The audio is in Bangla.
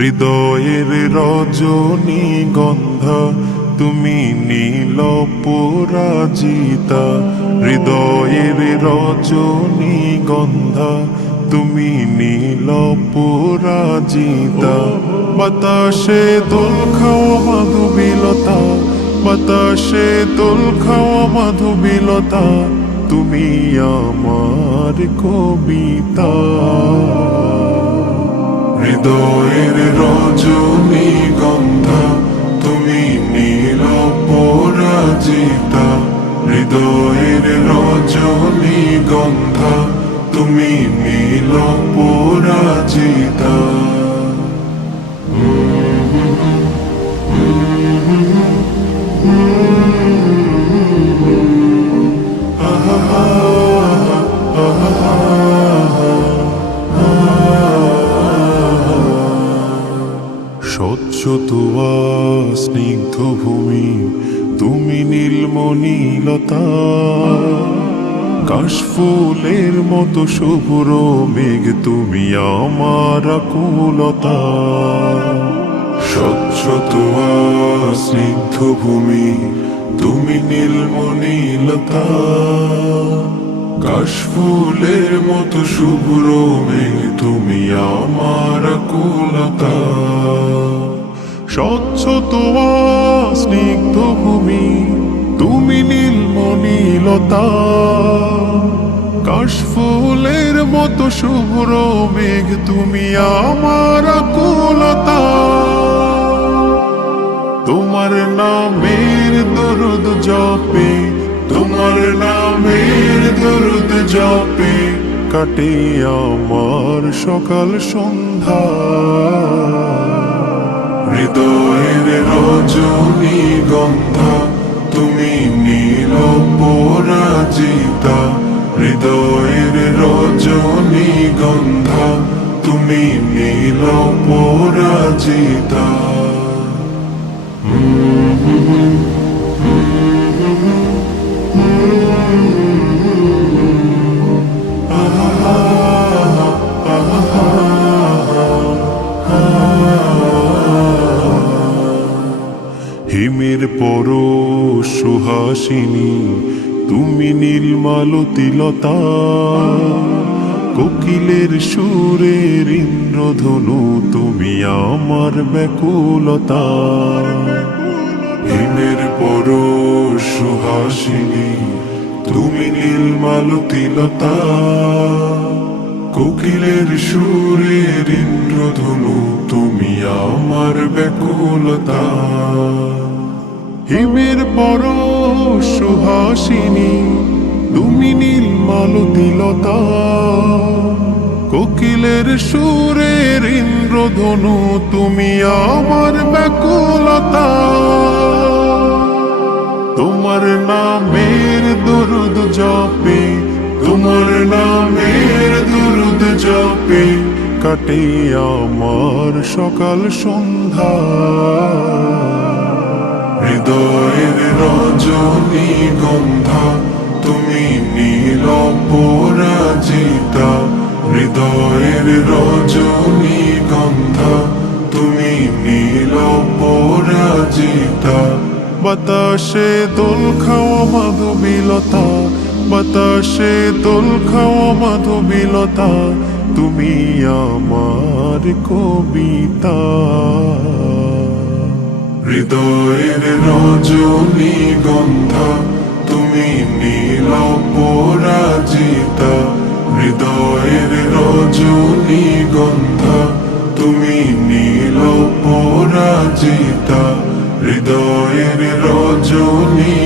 হৃদয়ের রজনীগন্ধা তুমি নীল পরাজিতা। হৃদয়ের রজনীগন্ধা তুমি নীল পরাজিতা। বাতাসে দোল খাওয়া মাধবীলতা, বাতাসে দোল খাওয়া মাধবীলতা, তুমি আমার কবিতা। হৃদয়ের রজনীগন্ধা তুমি নীল পরাজিতা। হৃদয়ের রজনীগন্ধা তুমি নীল পরাজিতা। স্বচ্ছ তুয়া স্নিগ্ধ ভূমি তুমি নীলমণিলতা। কাশফুলের মতো শুভ্র মেঘ তুমি আমার আকুলতা। স্বচ্ছ তুয়া স্নিগ্ধ ভূমি তুমি নীলমণিলতা। কাশফুলের মতো শুভ্র মেঘ তুমি আমার আকুলতা। স্বচ্ছ তোয়া স্নিগ্ধ ভূমি তুমি নীলমণিলতা। কাশফুলের মতো শুভ্র মেঘ তুমি আমার আকুলতা। তোমার নামের দরুদ জপে, তোমার নামের দরুদ জপে কাটে আমার সকাল সন্ধ্যা। হৃদয়ের রজনীগন্ধা তুমি নীল পরাজিতা। হৃদয়ের রজনীগন্ধা তুমি নীল পরাজিতা। হিমের পরশ সুহাসিনী তুমি নীলমালতিলতা। কোকিলের সুরের ইন্দ্রধনু তুমি আমার ব্যাকুলতা। হিমের পরশ সুহাসিনী তুমি নীলমালতিলতা। কোকিলের সুরের ইন্দ্রধনু তুমি আমার ব্যাকুলতা। হিমের পরশ সুহাসিনী তুমি নীলমালতিলতা। কোকিলের সুরের ইন্দ্রধনু তুমি আমার ব্যাকুলতা। তোমার নামের দরুদ জপে, তোমার নামের দরুদ জপে কাটে আমার সকাল সন্ধ্যা। হৃদয়ের রজনীগন্ধা তুমি নীল পরাজিতা। হৃদয়ের রজনীগন্ধা তুমি নীল পরাজিতা। বাতাসে দোল খাওয়া মাধবীলতা, বাতাসে দোল খাওয়া মাধবীলতা, তুমি আমার কবিতা। হৃদয়ের রজনীগন্ধা তুমি নীল পরাজিতা। হৃদয়ের রজনীগন্ধা তুমি নীল পরাজিতা। হৃদয়ের রজনী